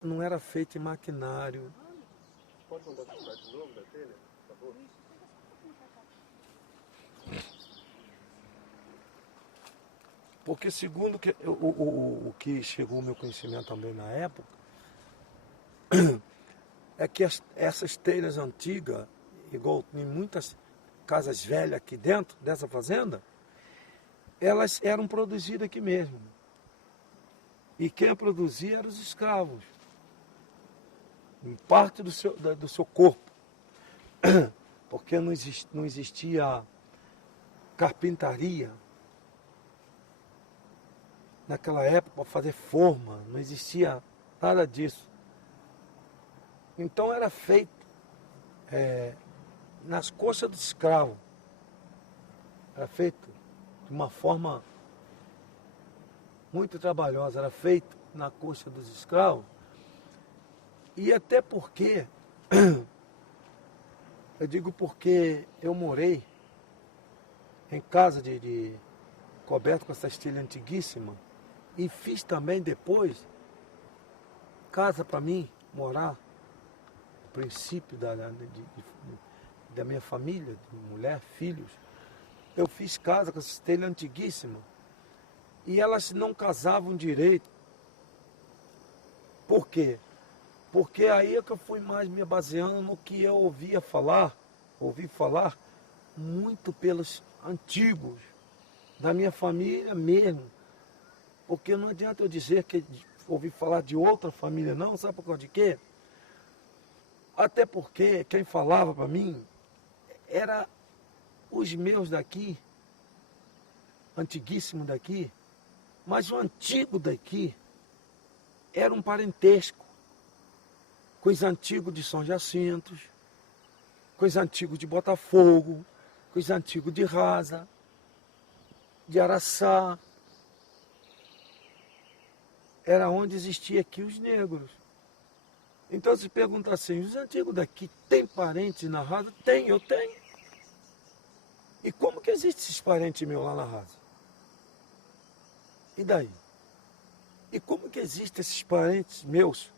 Não era feito em maquinário. Pode mandar buscar de novo da telha, por favor? Porque segundo o que chegou ao meu conhecimento também na época, é que essas telhas antigas, igual em muitas casas velhas aqui dentro dessa fazenda, elas eram produzidas aqui mesmo. E quem a produzia eram os escravos. Em parte do seu corpo. Porque não existia carpintaria naquela época para fazer forma, não existia nada disso. Então era feito nas coxas do escravo. Era feito de uma forma muito trabalhosa, era feito na coxa dos escravos. E até porque, eu digo porque eu morei em casa coberto com essa telha antiguíssima e fiz também depois casa para mim morar, no princípio da minha família, de mulher, filhos. Eu fiz casa com essa telha antiguíssima e elas não casavam direito. Por quê? Porque aí é que eu fui mais me baseando no que eu ouvi falar muito pelos antigos, da minha família mesmo. Porque não adianta eu dizer que ouvi falar de outra família não, sabe por causa de quê? Até porque quem falava para mim era os meus daqui, antiguíssimo daqui, mas o antigo daqui era um parentesco com os antigos de São Jacinto, com os antigos de Botafogo, com os antigos de Rasa, de Araçá. Era onde existia aqui os negros. Então se pergunta assim, os antigos daqui têm parentes na Rasa? Tem, eu tenho. E como que existem esses parentes meus lá na Rasa? E daí? E como que existem esses parentes meus,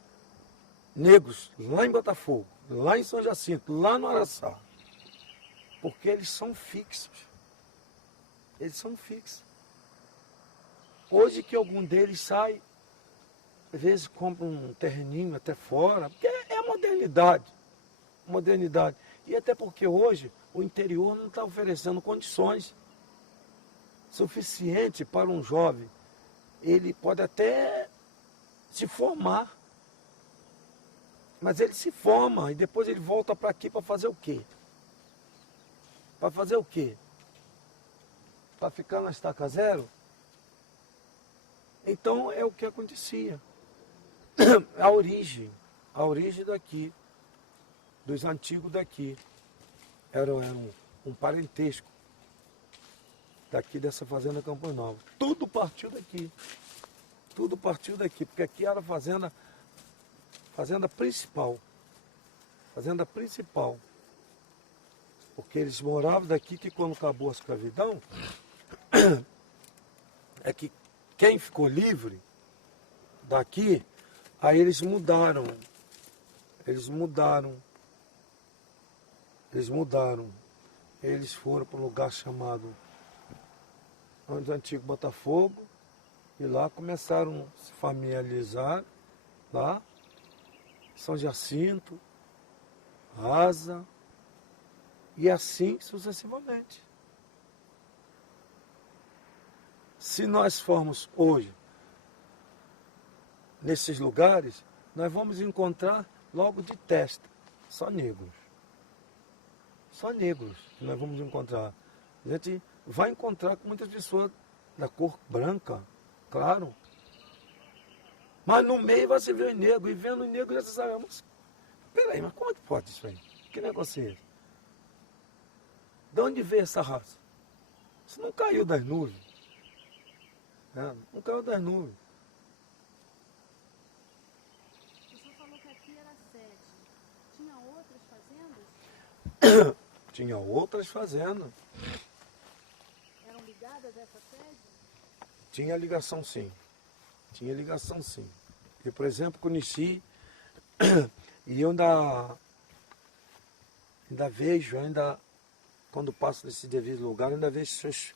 negros, lá em Botafogo, lá em São Jacinto, lá no Araçá? Porque eles são fixos. Eles são fixos. Hoje que algum deles sai, às vezes compra um terreninho até fora, porque é a modernidade. Modernidade. E até porque hoje o interior não está oferecendo condições suficientes para um jovem. Ele pode até se formar, mas ele se forma e depois ele volta para aqui para fazer o quê? Para fazer o quê? Para ficar na estaca zero? Então é o que acontecia. A origem daqui, dos antigos daqui, era um parentesco daqui dessa fazenda Campos Novos. Tudo partiu daqui. Tudo partiu daqui, porque aqui era a fazenda principal. Fazenda principal. Porque eles moravam daqui, que quando acabou a escravidão, é que quem ficou livre daqui, aí eles mudaram. Eles foram para um lugar chamado onde o antigo Botafogo, e lá começaram a se familiarizar, lá, São Jacinto, Rasa, e assim sucessivamente. Se nós formos hoje nesses lugares, nós vamos encontrar logo de testa só negros. Só negros que nós vamos encontrar. A gente vai encontrar com muitas pessoas da cor branca, claro. Mas no meio você vê o negro, e vendo o negro já sabe, mas peraí, mas como é que pode isso aí? Que negócio é esse? De onde veio essa raça? Isso não caiu das nuvens. Né? Não caiu das nuvens. O senhor falou que aqui era a sede. Tinha outras fazendas? Tinha outras fazendas. Eram ligadas a essa sede? Tinha ligação sim. Tinha ligação sim. Eu, por exemplo, conheci E eu ainda vejo, quando passo nesse devido lugar, ainda vejo seus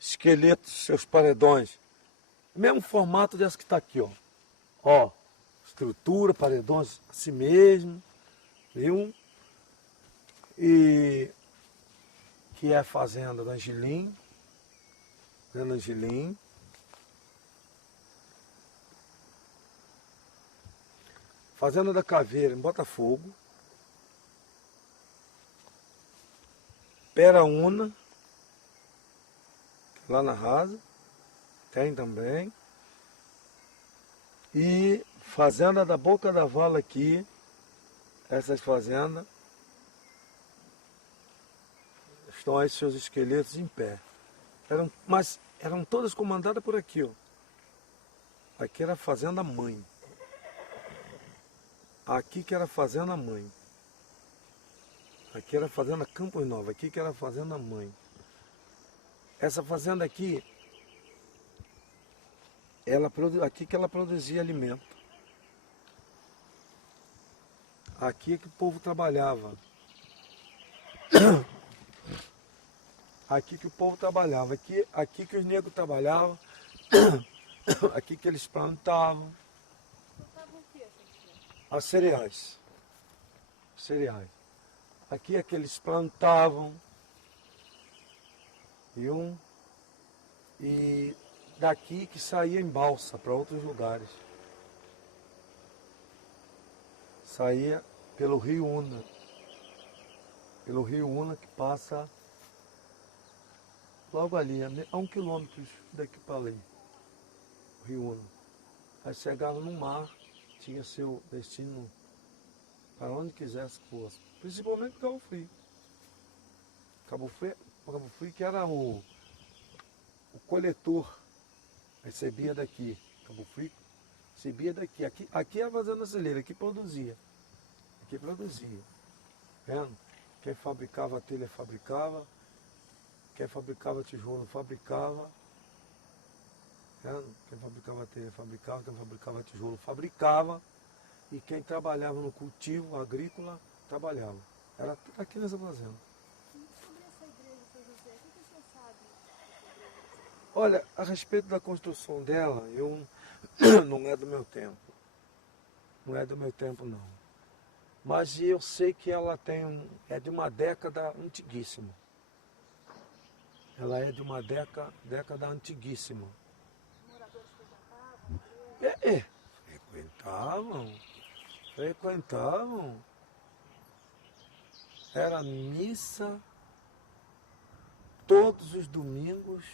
esqueletos, seus paredões. Mesmo formato dessa que está aqui, ó. Ó, estrutura, paredões assim mesmo, viu? E que é a fazenda do Angelim. Fazenda Angelim. Fazenda da Caveira, em Botafogo. Peraúna, lá na Rasa, tem também. E Fazenda da Boca da Vala aqui, essas fazendas, estão aí seus esqueletos em pé. Mas eram todas comandadas por aqui, ó. Aqui era a Fazenda Mãe. Aqui que era a Fazenda Mãe. Aqui era a Fazenda Campos Novos, aqui que era a Fazenda Mãe. Essa fazenda aqui, aqui que ela produzia alimento. Aqui que o povo trabalhava. Aqui que o povo trabalhava. Aqui que os negros trabalhavam. Aqui que eles plantavam. Plantavam o que, Senhor? As cereais. Cereais. Aqui é que eles plantavam. Viu? E daqui que saía em balsa para outros lugares. Saía pelo Rio Una. Pelo Rio Una que passa logo ali, a 1 quilômetro daqui para ali. O Rio Una. Aí chegava no mar, tinha seu destino para onde quisesse que fosse. Principalmente Cabo Frio. Cabo Frio que era o coletor. Recebia daqui. Cabo Frio recebia daqui. Aqui é a fazenda celeira, aqui produzia. Aqui produzia. Vendo? Quem fabricava telha fabricava. Quem fabricava tijolo fabricava. Vendo? Quem fabricava telha fabricava. Quem fabricava tijolo fabricava. E quem trabalhava no cultivo agrícola trabalhava. Era tudo aqui nessa fazenda. E sobre essa igreja, São José, o que o senhor sabe sobre essa igreja? Olha, a respeito da construção dela, não é do meu tempo. Não é do meu tempo, não. Mas eu sei que ela é de uma década antiguíssima. Ela é de uma década antiguíssima. Os moradores frequentavam a igreja? Frequentavam. Era missa todos os domingos,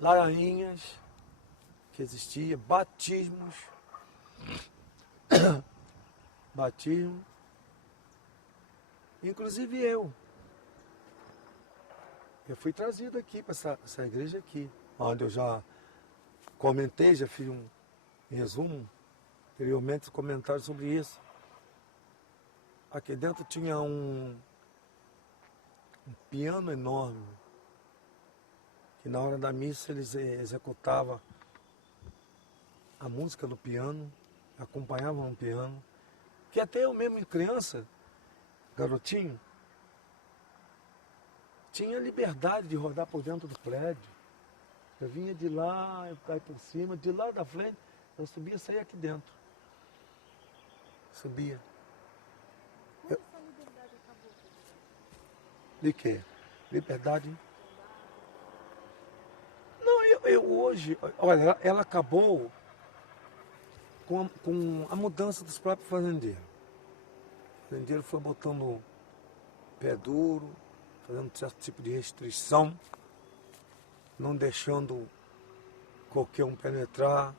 larainhas que existia, batismos, inclusive eu fui trazido aqui para essa igreja aqui, onde eu já comentei, já fiz um resumo, anteriormente comentários sobre isso. Aqui dentro tinha um piano enorme, que na hora da missa eles executavam a música do piano, acompanhavam o piano, que até eu mesmo criança, garotinho, tinha liberdade de rodar por dentro do prédio. Eu vinha de lá, eu caía por cima, de lá da frente, eu subia e saía aqui dentro. Subia. Quando essa liberdade acabou, São José? De quê? Liberdade? Não, eu hoje, olha, ela acabou com a mudança dos próprios fazendeiros. O fazendeiro foi botando pé duro, fazendo certo tipo de restrição, não deixando qualquer um penetrar,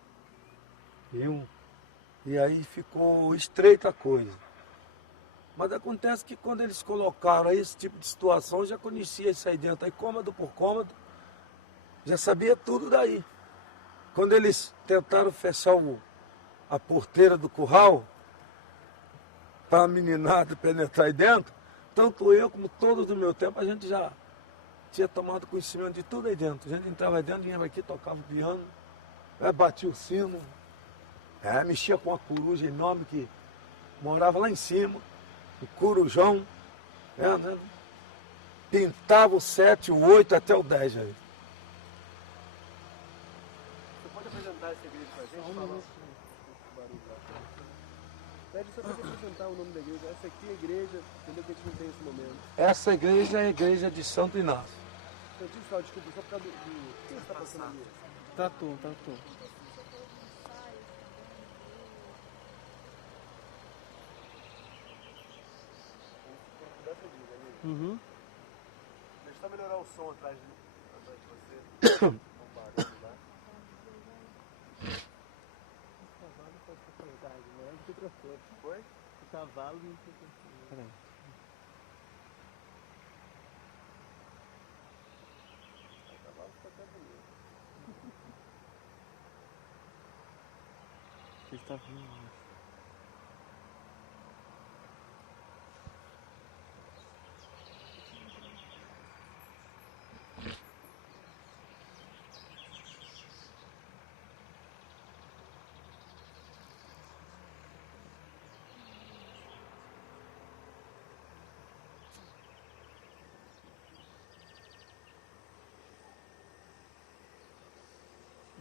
viu? E aí ficou estreita a coisa. Mas acontece que quando eles colocaram esse tipo de situação, eu já conhecia isso aí dentro, aí cômodo por cômodo, já sabia tudo daí. Quando eles tentaram fechar a porteira do curral, para a meninada penetrar aí dentro, tanto eu como todos do meu tempo, a gente já tinha tomado conhecimento de tudo aí dentro. A gente entrava aí dentro, vinha aqui, tocava o piano, batia o sino, Mexia com uma coruja enorme que morava lá em cima, o corujão, né? Pintava o 7, o 8 até o 10 aí. Você pode apresentar essa igreja pra gente? Fala o barulho lá. Pede só pra você apresentar o nome da igreja. Essa aqui é a igreja, entendeu? Que a gente não tem esse momento. Essa igreja é a igreja de Santo Inácio. Desculpa, só por causa do... O que você está passando ali? Tatu. Uhum. Deixa eu só melhorar o som atrás de você. Um barulho lá. O cavalo pode ser qualidade, não é de outra coisa. Foi? O cavalo não tem coisa. Peraí. O cavalo fica até bonito. Você está vindo.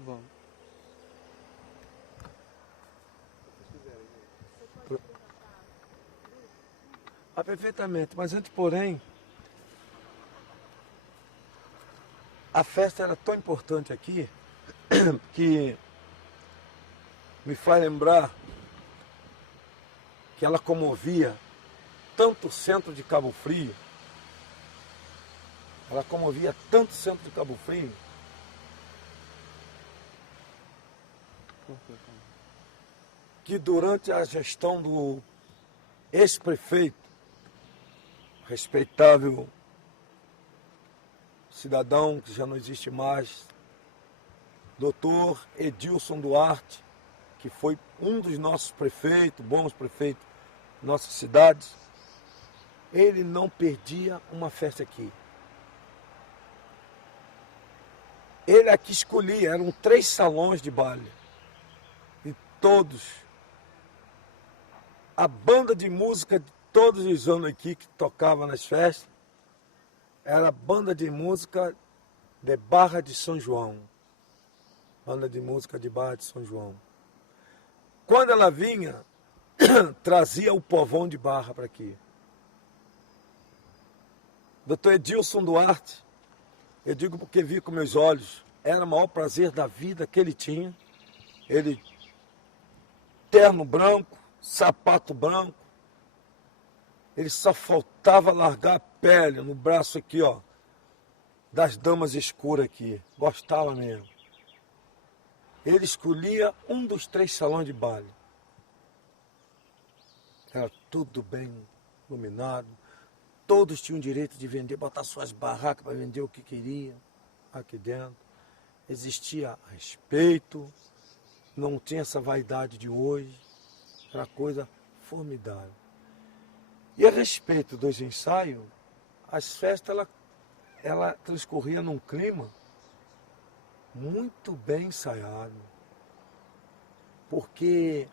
Bom. Perfeitamente, mas antes, porém, a festa era tão importante aqui que me faz lembrar que ela comovia tanto o centro de Cabo Frio, que durante a gestão do ex-prefeito, respeitável cidadão que já não existe mais, doutor Edilson Duarte, que foi um dos nossos prefeitos, bons prefeitos de nossas cidades, ele não perdia uma festa aqui. Ele aqui escolhia, eram 3 salões de baile. E todos, a banda de música de todos os anos aqui que tocava nas festas, era a banda de música de Barra de São João. Banda de música de Barra de São João. Quando ela vinha, trazia o povão de Barra para aqui. Doutor Edilson Duarte, eu digo porque vi com meus olhos, era o maior prazer da vida que ele tinha. Ele, terno branco, sapato branco, ele só faltava largar a pele no braço aqui, ó, das damas escuras aqui. Gostava mesmo. Ele escolhia um dos 3 salões de baile. Era tudo bem iluminado. Todos tinham direito de vender, botar suas barracas para vender o que queria aqui dentro. Existia respeito, não tinha essa vaidade de hoje. Era coisa formidável. E a respeito dos ensaios, as festas ela transcorria num clima muito bem ensaiado. Porque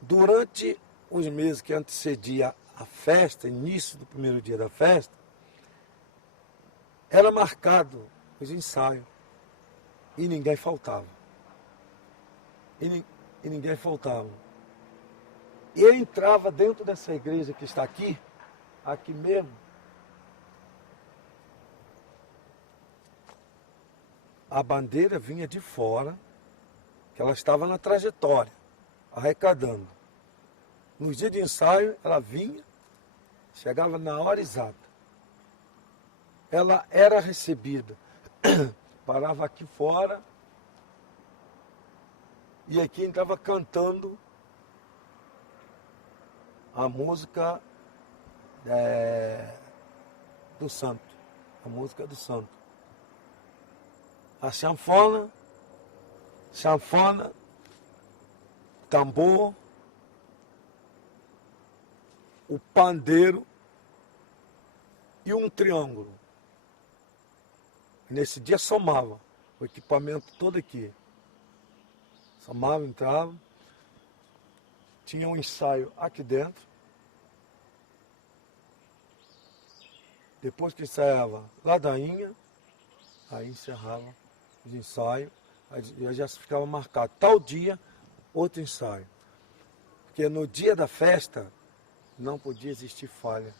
durante os meses que antecedia a festa, início do primeiro dia da festa, era marcado os ensaios. E ninguém faltava. E ninguém faltava. Eu entrava dentro dessa igreja que está aqui mesmo, a bandeira vinha de fora, que ela estava na trajetória, arrecadando. Nos dias de ensaio, ela vinha, chegava na hora exata. Ela era recebida, parava aqui fora, e aqui estava cantando a música do santo, a música do santo. A sanfona, tambor, o pandeiro e um triângulo. Nesse dia somava o equipamento todo aqui. Chamava, entrava. Tinha um ensaio aqui dentro. Depois que ensaiava ladainha, aí encerrava os ensaios. Aí já ficava marcado tal dia, outro ensaio. Porque no dia da festa não podia existir falha.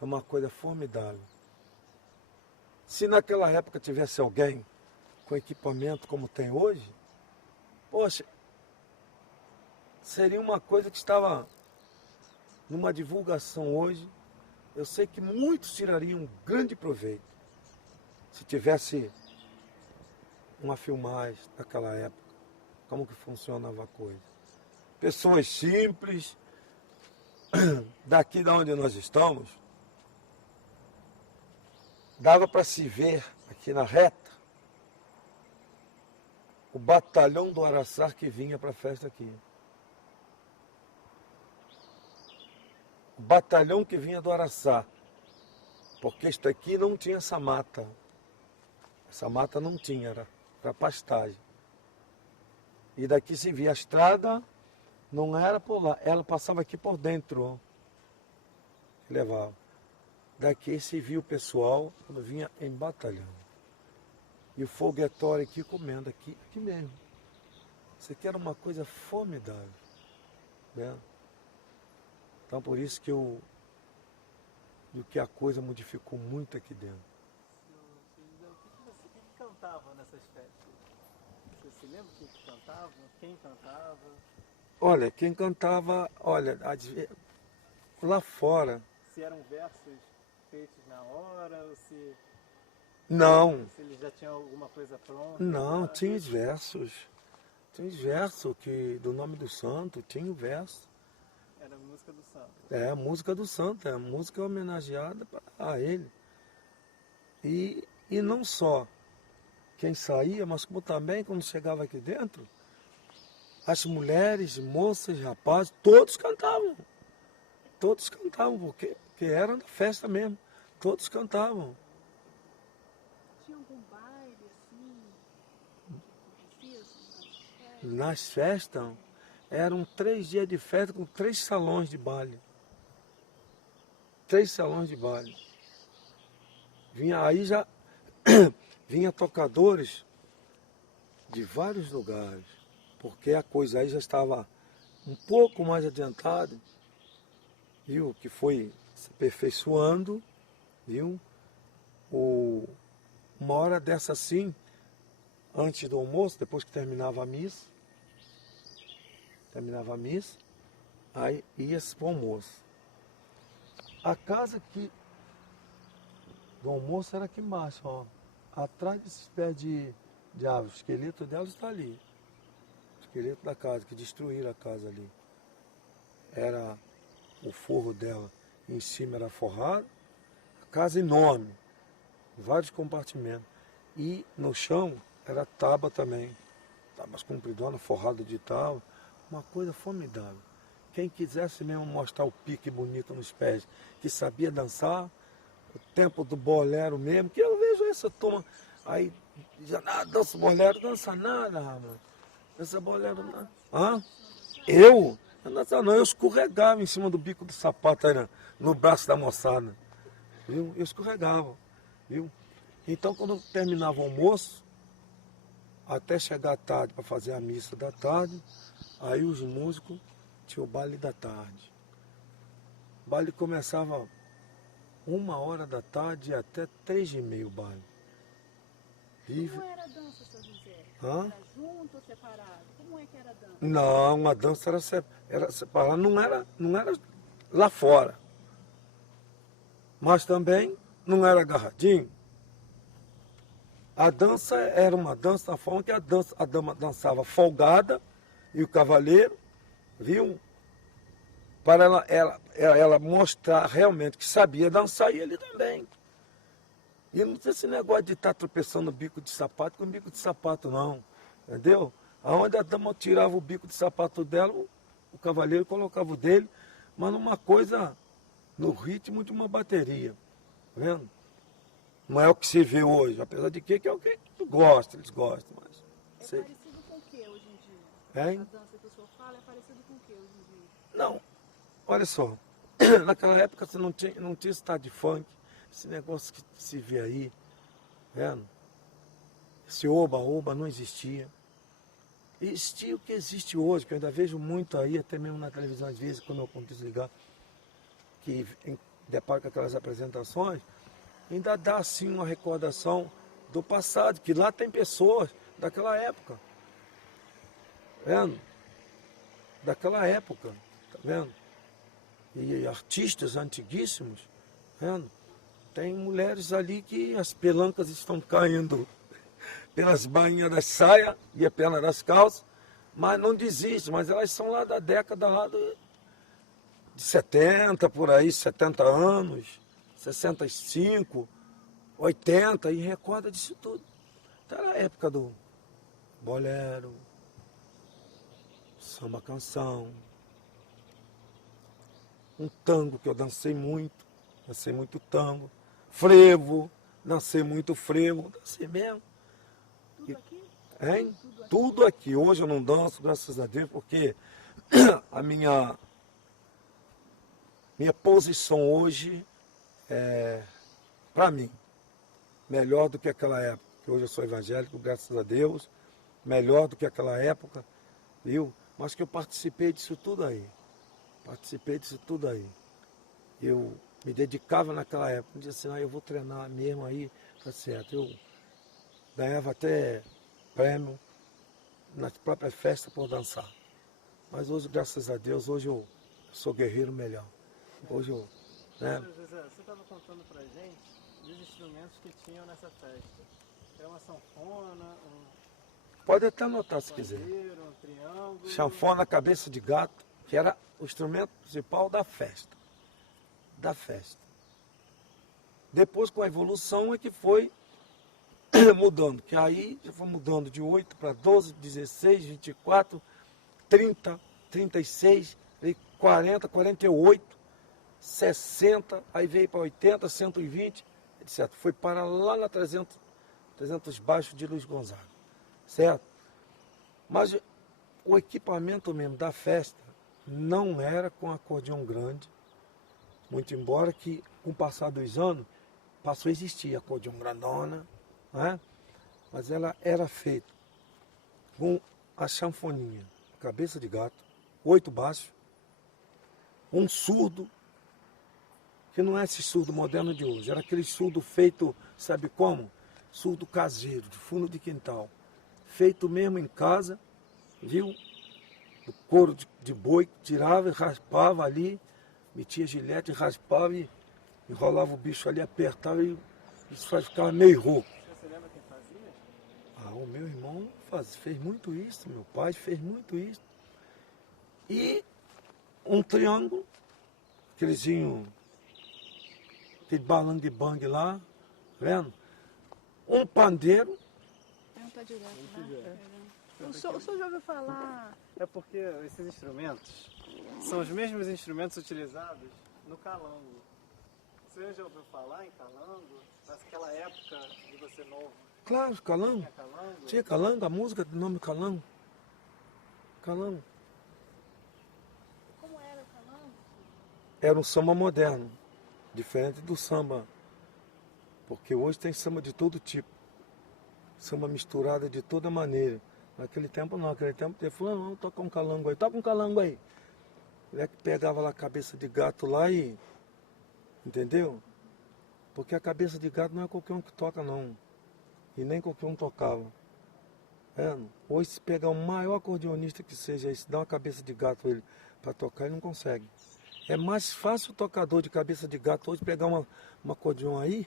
É uma coisa formidável. Se naquela época tivesse alguém com equipamento como tem hoje, poxa, seria uma coisa que estava numa divulgação hoje. Eu sei que muitos tirariam um grande proveito se tivesse uma filmagem daquela época, como que funcionava a coisa. Pessoas simples, daqui de onde nós estamos, dava para se ver aqui na reta o batalhão do Araçá que vinha para a festa aqui. O batalhão que vinha do Araçá, porque isto aqui não tinha essa mata. Essa mata não tinha, era para pastagem. E daqui se via a estrada, não era por lá, ela passava aqui por dentro, ó, que levava. Daqui se via o pessoal quando vinha em batalhão. E o foguetório aqui comendo, aqui mesmo. Isso aqui era uma coisa formidável, né? Então por isso que a coisa modificou muito aqui dentro. O que cantava nessas festas? Você se lembra o que cantava? Quem cantava? Olha, quem cantava, lá fora. Se eram versos feitos na hora ou se Não, eles já tinham alguma coisa pronta? não, tinha os versos. Tinha os versos que, do nome do santo, tinha o verso. Era a música do santo. É a música do santo, é a música homenageada a ele. E não só quem saía, mas como também quando chegava aqui dentro, as mulheres, moças, rapazes, todos cantavam. Todos cantavam, porque era da festa mesmo. Todos cantavam. Tinha algum baile assim? Que acontecia Nas festas, eram 3 dias de festa com 3 salões de baile. 3 salões de baile. Vinha tocadores de vários lugares, porque a coisa aí já estava um pouco mais adiantada, viu? Que foi se aperfeiçoando, viu? Uma hora dessa assim, antes do almoço, depois que terminava a missa, aí ia-se para o almoço. A casa aqui do almoço era aqui embaixo, ó. Atrás desses pés de árvore, o esqueleto dela está ali. O esqueleto da casa, que destruíram a casa ali. Era o forro dela, em cima era forrado, a casa enorme, vários compartimentos. E no chão era tábua também, tábuas compridonas, forrada de tábua, uma coisa formidável. Quem quisesse mesmo mostrar o pique bonito nos pés, que sabia dançar, o tempo do bolero mesmo, que eu vejo essa turma aí, já dança bolero, dança nada, rapaz. Dança bolero nada. Hã? Eu? Não dançava não, eu escorregava em cima do bico do sapato aí no braço da moçada. Viu? Eu escorregava, viu? Então quando terminava o almoço, até chegar à tarde para fazer a missa da tarde, aí os músicos tinham o baile da tarde. O baile começava 1h da tarde e até 3h30 o baile. Como era a dança, seu José? Hã? Era junto ou separado? Como é que era a dança? Não, a dança era separada, não era lá fora. Mas também não era agarradinho. A dança era uma dança da forma que a dama dançava folgada e o cavaleiro, viu? Para ela mostrar realmente que sabia dançar e ele também. E não tem esse negócio de estar tropeçando no bico de sapato com bico de sapato, não. Entendeu? Aonde a dama tirava o bico de sapato dela, o cavaleiro colocava o dele, mas numa coisa, no ritmo de uma bateria. Tá vendo? Não é o que se vê hoje, apesar de que é o que eles gostam, mas. É parecido com o que hoje em dia? Hein? A dança que o senhor fala é parecida com o que hoje em dia? Não, olha só. Naquela época você não tinha esse tal de funk, esse negócio que se vê aí, vendo? Esse oba-oba não existia. Existia o que existe hoje, que eu ainda vejo muito aí, até mesmo na televisão às vezes, quando eu consigo desligar, que depara com aquelas apresentações, ainda dá assim uma recordação do passado, que lá tem pessoas daquela época, vendo? Daquela época, tá vendo? E artistas antiguíssimos, vendo? Tem mulheres ali que as pelancas estão caindo pelas bainhas da saia e a perna das calças, mas não desiste, mas elas são lá da década lá de 70, por aí, 70 anos, 65, 80, e recorda disso tudo. Então era a época do bolero, samba canção, um tango que eu dancei muito tango, frevo, dancei muito frevo, dancei mesmo. Tudo aqui? Hein? Tudo aqui. Hoje eu não danço, graças a Deus, porque a minha posição hoje é, para mim, melhor do que aquela época. Hoje eu sou evangélico, graças a Deus, melhor do que aquela época, viu? Mas que eu participei disso tudo aí. Eu me dedicava naquela época, dizia assim, eu vou treinar mesmo aí, tá certo. Eu ganhava até prêmio nas próprias festas por dançar. Mas hoje, graças a Deus, hoje eu sou guerreiro melhor. Hoje eu, né? José, você estava contando pra gente dos instrumentos que tinham nessa festa. É uma sanfona, Pode até anotar se um quiser. pandeiro, um triângulo. Chanfona, cabeça de gato, que era o instrumento principal da festa. Depois, com a evolução, é que foi mudando. Que aí já foi mudando de 8 para 12, 16, 24, 30, 36, 40, 48, 60, aí veio para 80, 120, etc. Foi para lá na 300 baixo de Luiz Gonzaga, certo? Mas o equipamento mesmo da festa não era com acordeão grande, muito embora que com o passar dos anos passou a existir acordeão grandona, né? Mas ela era feita com a chanfoninha, cabeça de gato, 8 baixos, um surdo, que não é esse surdo moderno de hoje, era aquele surdo feito, sabe como? Surdo caseiro, de fundo de quintal, feito mesmo em casa, viu? Do couro de boi, tirava e raspava ali, metia gilete, raspava e enrolava o bicho ali, apertava e isso ficava meio rouco. Você lembra quem fazia? O meu irmão fez muito isso, meu pai fez muito isso. E um triângulo, aquele balang-bang lá, vendo? Um pandeiro. Não tá direto, né? O senhor já ouviu falar... É porque esses instrumentos são os mesmos instrumentos utilizados no calango. Você já ouviu falar em calango? Naquela época de você novo, Claro, calango. tinha calango? Tinha calango, a música do nome calango. Calango. Como era o calango? Era um samba moderno, diferente do samba. Porque hoje tem samba de todo tipo. Samba misturado de toda maneira. Naquele tempo não, naquele tempo tem fulano, vamos tocar um calango aí, toca um calango aí. Ele é que pegava lá a cabeça de gato lá e. Entendeu? Porque a cabeça de gato não é qualquer um que toca não. E nem qualquer um tocava. Hoje se pegar o maior acordeonista que seja e se dar uma cabeça de gato ele para tocar, ele não consegue. É mais fácil o tocador de cabeça de gato hoje pegar uma acordeão aí,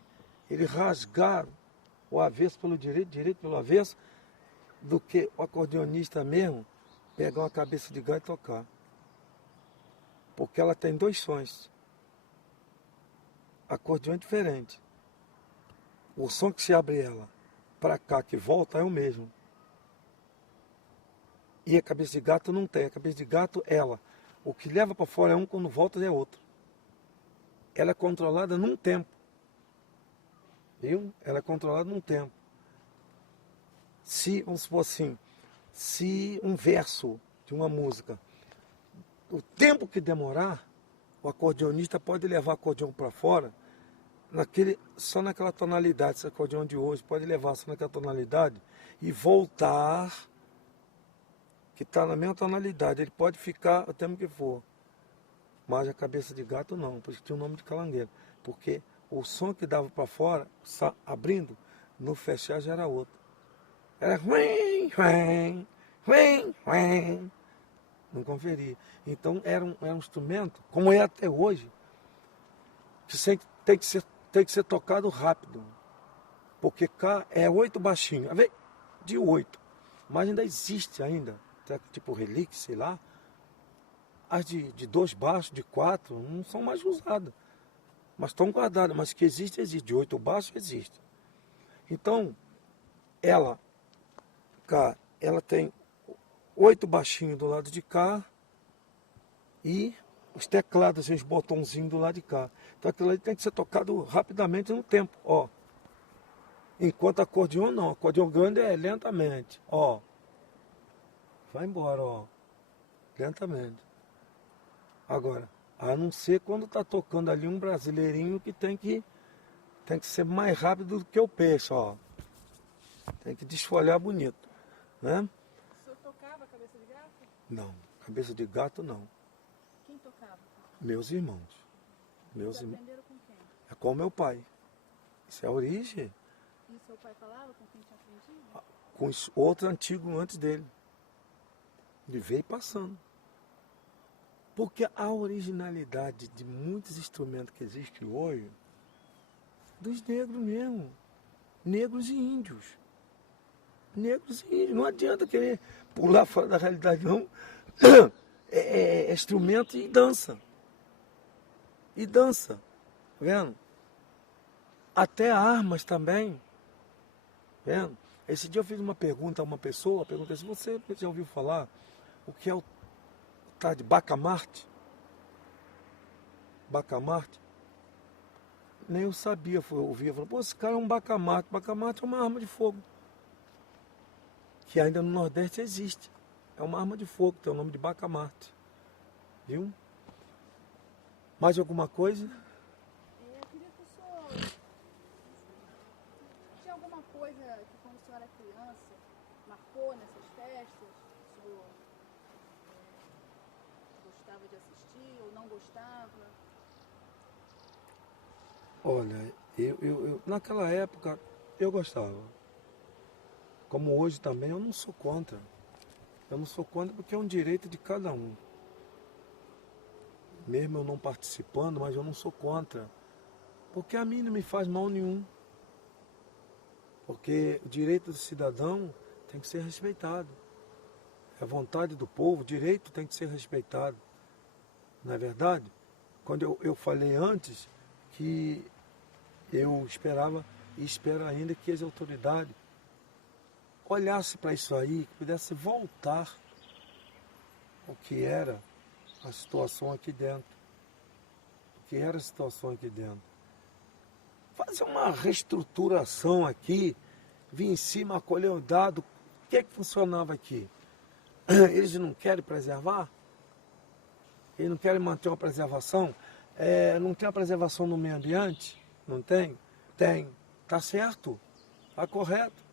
ele rasgar o avesso pelo direito, direito pelo avesso, do que o acordeonista mesmo pegar uma cabeça de gato e tocar. Porque ela tem 2 sons. Acordeão é diferente. O som que se abre ela para cá que volta é o mesmo. E a cabeça de gato não tem. A cabeça de gato, o que leva para fora é um, quando volta é outro. Ela é controlada num tempo. Viu? Ela é controlada num tempo. Se, vamos supor assim, se um verso de uma música, o tempo que demorar, o acordeonista pode levar o acordeão para fora, só naquela tonalidade, esse acordeão de hoje pode levar só naquela tonalidade e voltar, que está na mesma tonalidade, ele pode ficar o tempo que for. Mas a cabeça de gato não, por isso tinha o nome de calangueiro, porque o som que dava para fora, abrindo, no fechar já era outro. Era não conferia. Então era um instrumento, como é até hoje, que tem que ser tocado rápido. Porque cá é 8 baixinhos, de 8. Mas ainda existe ainda, tipo relíquia, sei lá. As de 2 baixos, de 4, não são mais usadas. Mas estão guardadas. Mas que existe. De 8 baixos, existe. Então, ela tem 8 baixinhos do lado de cá e os teclados, os botãozinhos do lado de cá. Então aquilo ali tem que ser tocado rapidamente no tempo, ó. Enquanto acordeão não, acordeão grande é lentamente, ó. Vai embora, ó. Lentamente. Agora, a não ser quando está tocando ali um brasileirinho que tem que ser mais rápido do que o peixe, ó. Tem que desfolhar bonito, né? O senhor tocava a cabeça de gato? Não, cabeça de gato não. Quem tocava? Meus irmãos. Vocês aprenderam com quem? É com meu pai. Isso é a origem. E seu pai falava com quem tinha aprendido? Com os outros antigos antes dele. Ele veio passando. Porque a originalidade de muitos instrumentos que existem hoje, dos negros mesmo. Negros e índios. Negros e índios. Não adianta querer pular fora da realidade, não. É instrumento e dança. E dança. Tá vendo? Até armas também. Tá vendo? Esse dia eu fiz uma pergunta a uma pessoa, perguntei se você já ouviu falar o que é o tal de bacamarte? Bacamarte? Nem eu sabia, eu ouvia, falei, pô, esse cara é um bacamarte. Bacamarte é uma arma de fogo. Que ainda no Nordeste existe. É uma arma de fogo, tem o nome de bacamarte. Viu? Mais alguma coisa? Eu queria que o senhor... Tinha alguma coisa que quando o senhor era criança, marcou nessas festas? O senhor gostava de assistir ou não gostava? Olha, eu naquela época eu gostava. Como hoje também, eu não sou contra. Eu não sou contra porque é um direito de cada um. Mesmo eu não participando, mas eu não sou contra. Porque a mim não me faz mal nenhum. Porque o direito do cidadão tem que ser respeitado. É a vontade do povo, o direito tem que ser respeitado. Não é verdade? Quando eu falei antes que eu esperava e espero ainda que as autoridades olhassem para isso aí, que pudesse voltar o que era a situação aqui dentro. O que era a situação aqui dentro. Fazer uma reestruturação aqui, vir em cima, acolher o dado. O que é que funcionava aqui? Eles não querem preservar? Eles não querem manter uma preservação? Não tem a preservação no meio ambiente? Não tem? Tem. Está certo. Está correto.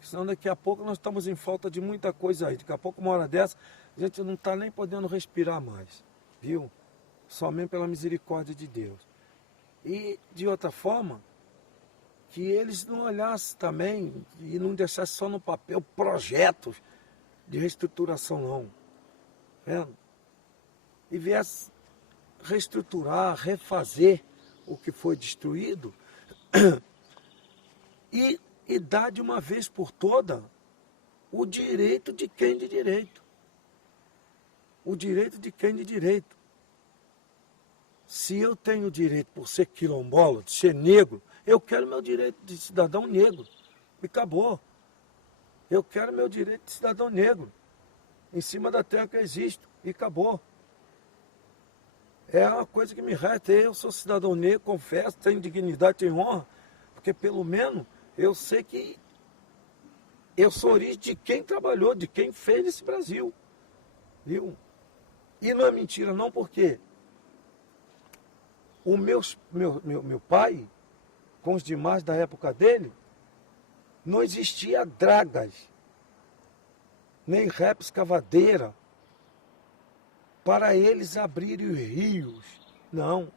Senão daqui a pouco nós estamos em falta de muita coisa aí. Daqui a pouco, uma hora dessa, a gente não está nem podendo respirar mais. Viu? Somente pela misericórdia de Deus. E, de outra forma, que eles não olhassem também e não deixassem só no papel projetos de reestruturação, não. Vendo? E viesse reestruturar, refazer o que foi destruído e dar de uma vez por toda o direito de quem de direito. O direito de quem de direito. Se eu tenho direito por ser quilombola, de ser negro, eu quero meu direito de cidadão negro. E acabou. Eu quero meu direito de cidadão negro. Em cima da terra que eu existo. E acabou. É uma coisa que me resta. Eu sou cidadão negro, confesso, tenho dignidade, tenho honra. Porque pelo menos eu sei que Eu sou origem de quem trabalhou, de quem fez esse Brasil. Viu? E não é mentira não, porque o meu pai, com os demais da época dele, não existia dragas, nem rap escavadeira, para eles abrirem os rios. Não.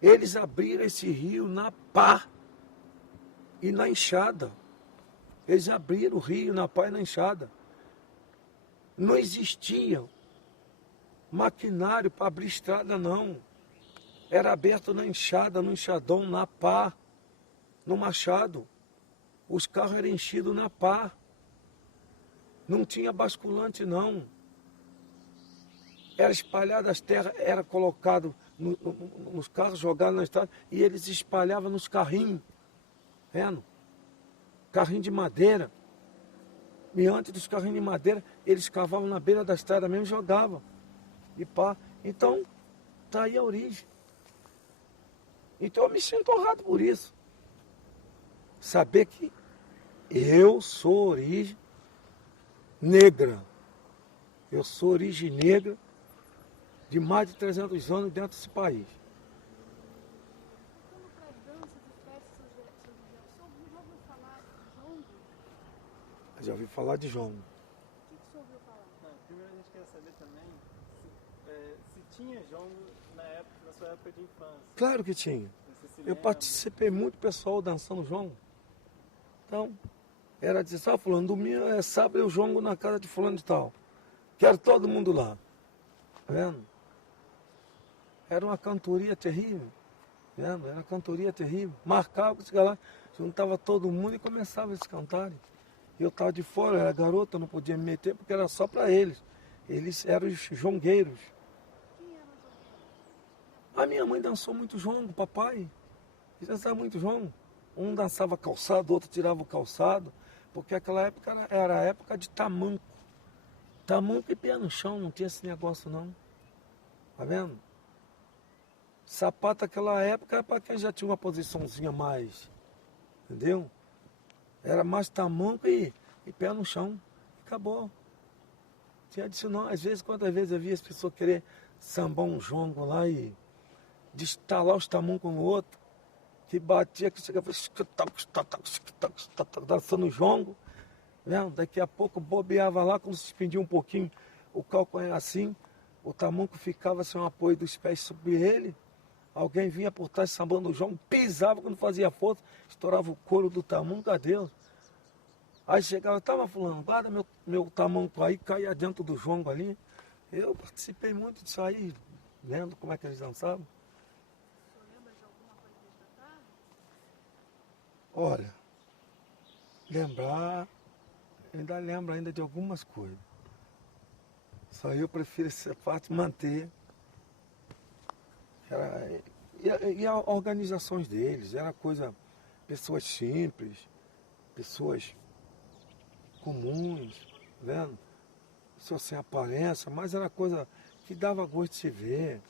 Eles abriram esse rio na pá e na enxada. Eles abriram o rio na pá e na enxada. Não existia maquinário para abrir estrada, não. Era aberto na enxada, no enxadão, na pá, no machado. Os carros eram enchidos na pá. Não tinha basculante, não. Era espalhada as terras, era colocado nos carros, jogado na estrada, e eles espalhavam nos carrinhos. Vendo? Carrinho de madeira. E antes dos carrinhos de madeira, eles cavavam na beira da estrada mesmo e jogavam. E pá. Então, tá aí a origem. Então eu me sinto honrado por isso. Saber que eu sou origem negra. Eu sou origem negra de mais de 300 anos dentro desse país. Quando para dança de festa, já ouviu falar de jongo? Já ouvi falar de jongo. O que o senhor ouviu falar? Não, primeiro a gente quer saber também se tinha jongo na sua época de infância. Claro que tinha. Você se Eu lembra? participei muito pessoal dançando jongo. Então, era dizer, sabe, fulano, domingo é sábado eu jongo na casa de fulano de tal. Quero todo mundo lá. Tá vendo? Era uma cantoria terrível. Tá vendo? Era uma cantoria terrível. Marcava, chegava lá, juntava todo mundo e começava a se cantarem. Eu estava de fora, era garota, não podia me meter porque era só para eles. Eles eram os jongueiros. Quem era o jongueiro? A minha mãe dançou muito jongo, papai. Eles dançavam muito jongo. Um dançava calçado, o outro tirava o calçado, porque aquela época era a época de tamanco. Tamanco e pé no chão, não tinha esse negócio não. Tá vendo? Sapato naquela época era para quem já tinha uma posiçãozinha mais, entendeu? Era mais tamanco e pé no chão. E acabou. Tinha disso não. Às vezes, quantas vezes eu via as pessoas querer sambar um jongo lá e destalar os tamancos um no outro, que batia, que chegava dançando jongo. Né? Daqui a pouco bobeava lá, quando se expendia um pouquinho o calcanhar assim, o tamanco ficava sem o apoio dos pés sobre ele. Alguém vinha por trás sambando o jongo, pisava quando fazia força, estourava o couro do tamanco, adeus. Aí chegava, tava fulano, guarda meu tamanco aí, caía dentro do jongo ali. Eu participei muito disso aí, vendo como é que eles dançavam. O senhor lembra de alguma coisa destacada? Olha, lembrar, ainda lembro ainda de algumas coisas. Só eu prefiro essa parte manter. E as organizações deles, era coisa, pessoas simples, pessoas comuns, vendo? Pessoas sem aparência, mas era coisa que dava gosto de se ver,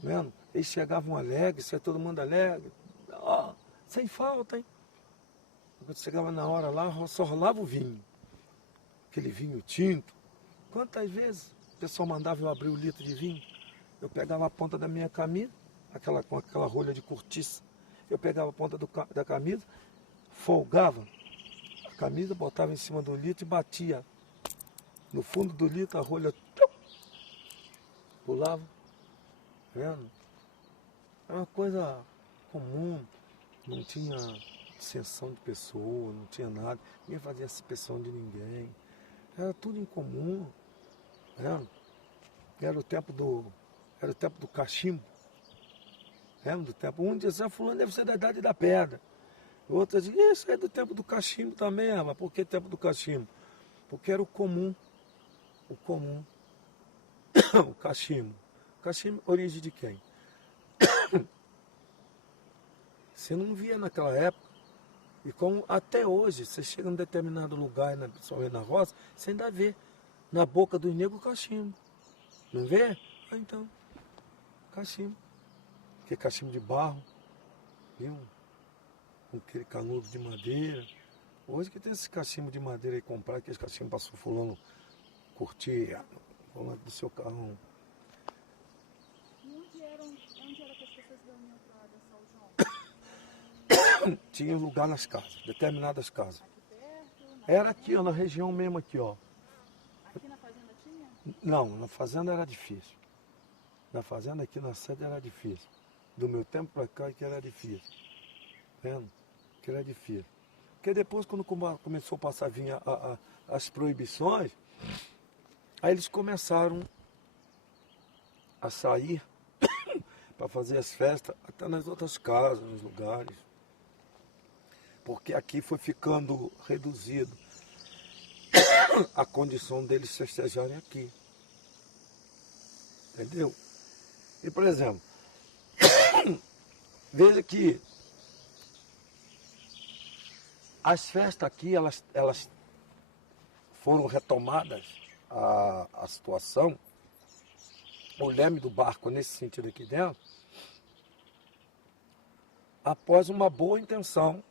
vendo? Eles chegavam alegres, ia todo mundo alegre, ó, sem falta, hein? Quando chegava na hora lá, só rolava o vinho, aquele vinho tinto. Quantas vezes o pessoal mandava eu abrir o litro de vinho? Eu pegava a ponta da minha camisa, com aquela rolha de cortiça, eu pegava a ponta da camisa, folgava a camisa, botava em cima do litro e batia no fundo do litro, a rolha pulava, vendo? Era uma coisa comum, não tinha distinção de pessoa, não tinha nada, ninguém fazia exceção de ninguém, era tudo em comum, vendo? Era o tempo do cachimbo. Lembra do tempo? Um dizia, fulano deve ser da idade da pedra. O outro dizia, isso é do tempo do cachimbo também, mas por que tempo do cachimbo? Porque era o comum. O comum. O cachimbo. O cachimbo, origem de quem? Você não via naquela época. E como até hoje, você chega em determinado lugar, principalmente na roça, você ainda vê na boca dos negros o cachimbo. Não vê? Ah, então, cachimbo. Que é cachimbo de barro, viu? Com aquele canudo de madeira, Hoje que tem esse cachimbo de madeira aí, comprar aqueles cachimbos para fulano curtir, falando do seu carrão. E onde era que as pessoas reuniam para dançar o João? Tinha lugar nas casas, determinadas casas. Aqui perto? Era aqui, ó, na região mesmo aqui, ó. Aqui na fazenda tinha? Não, na fazenda era difícil. Na fazenda aqui na sede era difícil. Do meu tempo para cá que era difícil. Vendo? Que era difícil. Porque depois quando começou a passar a vir as proibições, aí eles começaram a sair para fazer as festas até nas outras casas, nos lugares. Porque aqui foi ficando reduzido a condição deles festejarem aqui. Entendeu? E, por exemplo, veja que as festas aqui, elas foram retomadas, a situação, o leme do barco nesse sentido aqui dentro, após uma boa intenção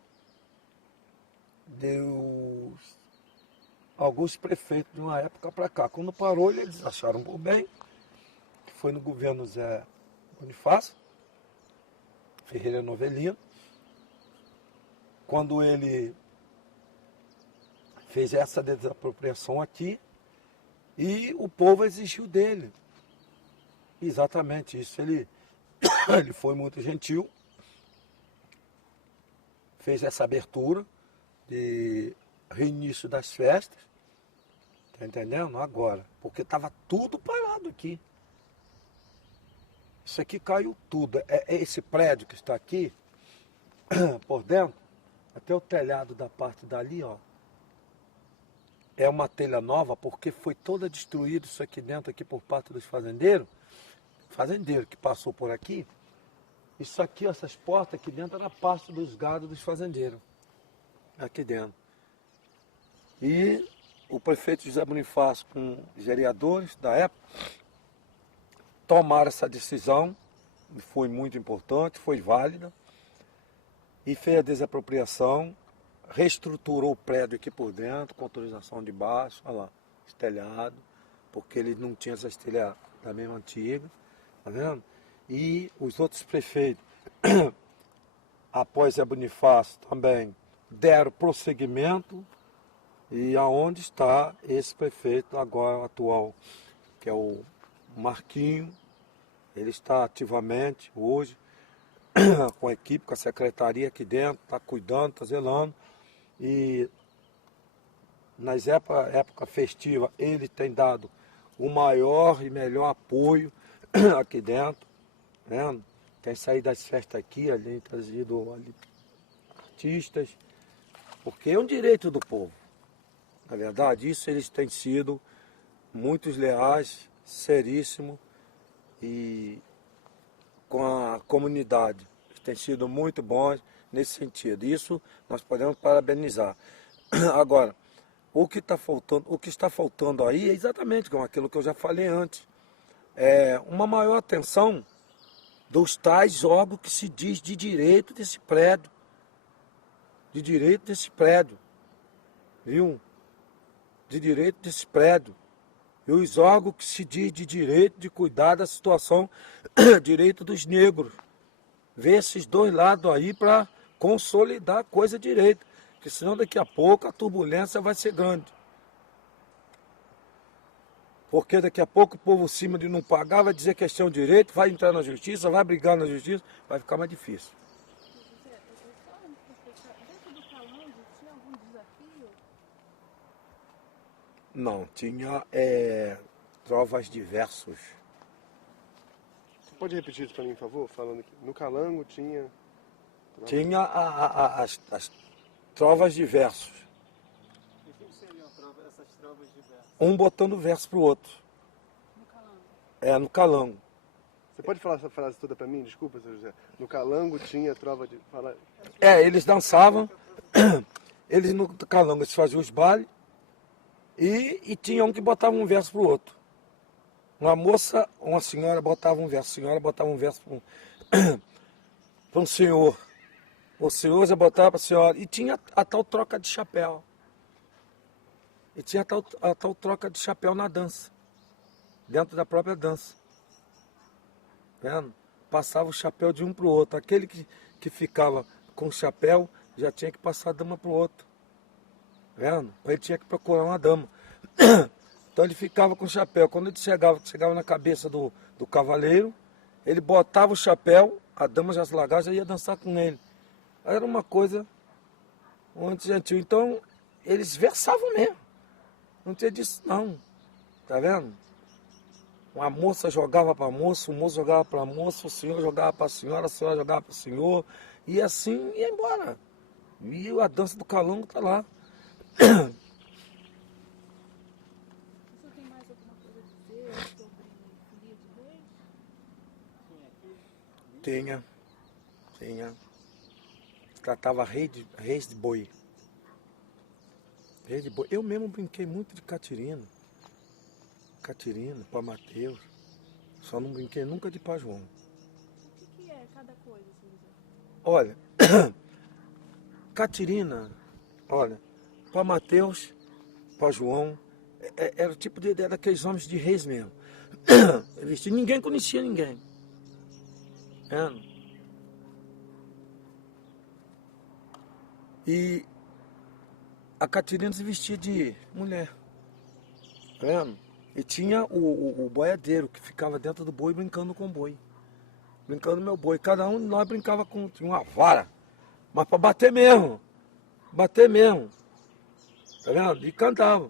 de alguns prefeitos de uma época para cá. Quando parou, eles acharam por bem, que foi no governo Zé Bonifácio, Ferreira Novelino, quando ele fez essa desapropriação aqui, e o povo exigiu dele exatamente isso. Ele foi muito gentil, fez essa abertura de reinício das festas, tá entendendo? Agora, porque estava tudo parado aqui. Isso aqui caiu tudo. É esse prédio que está aqui, por dentro, até o telhado da parte dali, ó. É uma telha nova, porque foi toda destruída isso aqui dentro, aqui por parte dos fazendeiros. Fazendeiro que passou por aqui. Isso aqui, essas portas aqui dentro, era pasto dos gados dos fazendeiros. Aqui dentro. E o prefeito José Bonifácio, com os vereadores da época, tomaram essa decisão, foi muito importante, foi válida, e fez a desapropriação, reestruturou o prédio aqui por dentro, com autorização de baixo, olha lá, estelhado, porque ele não tinha essa estelha da mesma antiga, tá vendo? E os outros prefeitos, após Zé Bonifácio também, deram prosseguimento, e aonde está esse prefeito agora atual, que é o Marquinho. Ele está ativamente hoje com a equipe, com a secretaria aqui dentro, está cuidando, está zelando. E nas época festiva ele tem dado o maior e melhor apoio aqui dentro. Né? Tem saído das festas aqui, ali, trazido ali, artistas, porque é um direito do povo. Na verdade, isso eles têm sido muito leais, seríssimos, e com a comunidade. Eles têm sido muito bons nesse sentido. Isso nós podemos parabenizar. Agora, o que está faltando aí é exatamente como aquilo que eu já falei antes. É uma maior atenção dos tais órgãos que se diz de direito desse prédio. De direito desse prédio. Viu? De direito desse prédio. E os órgãos que se diz de direito de cuidar da situação, direito dos negros. Ver esses dois lados aí para consolidar a coisa direito. Porque senão daqui a pouco a turbulência vai ser grande. Porque daqui a pouco o povo cima de não pagar vai dizer que é seu direito, vai entrar na justiça, vai brigar na justiça, vai ficar mais difícil. José, dentro do Calango tinha algum desafio? Não, tinha trovas diversos. Você pode repetir isso para mim, por favor? Falando que no Calango tinha... Tinha as trovas diversos. E o que seriam essas trovas diversas? Um botando verso pro outro. No Calango. No Calango. Você pode falar essa frase toda para mim? Desculpa, seu José. No Calango tinha trova de... Eles dançavam, eles no Calango eles faziam os bailes, e tinha um que botava um verso pro outro. Uma senhora botava um verso para um senhor. O senhor já botava para a senhora. E tinha a tal troca de chapéu. E tinha a tal troca de chapéu na dança. Dentro da própria dança. Vendo? Passava o chapéu de um para o outro. Aquele que ficava com o chapéu já tinha que passar a dama para o outro. Vendo? Ele tinha que procurar uma dama. Então ele ficava com o chapéu. Quando ele chegava na cabeça do cavaleiro, ele botava o chapéu, a dama já se largava, já ia dançar com ele. Era uma coisa muito gentil. Então eles versavam mesmo. Não tinha disso não. Tá vendo? Uma moça jogava para moço, o moço jogava para a moça, o senhor jogava para a senhora jogava para o senhor. E assim ia embora. E a dança do calongo tá lá. O senhor tem mais alguma coisa a dizer sobre folia de reis? Tinha. Tratava reis de boi. Reis de boi. Eu mesmo brinquei muito de Catirina, para Mateus. Só não brinquei nunca de Pá João. O que é cada coisa, seu José? Olha, Catirina, olha, para Mateus, para João, era o tipo de ideia daqueles homens de reis mesmo. Ninguém conhecia ninguém. É. E a Catirina se vestia de mulher. Tá vendo? E tinha o boiadeiro que ficava dentro do boi brincando com o boi. Brincando meu boi. Cada um de nós brincava com tinha uma vara. Mas para bater mesmo. Bater mesmo. Tá vendo? E cantava.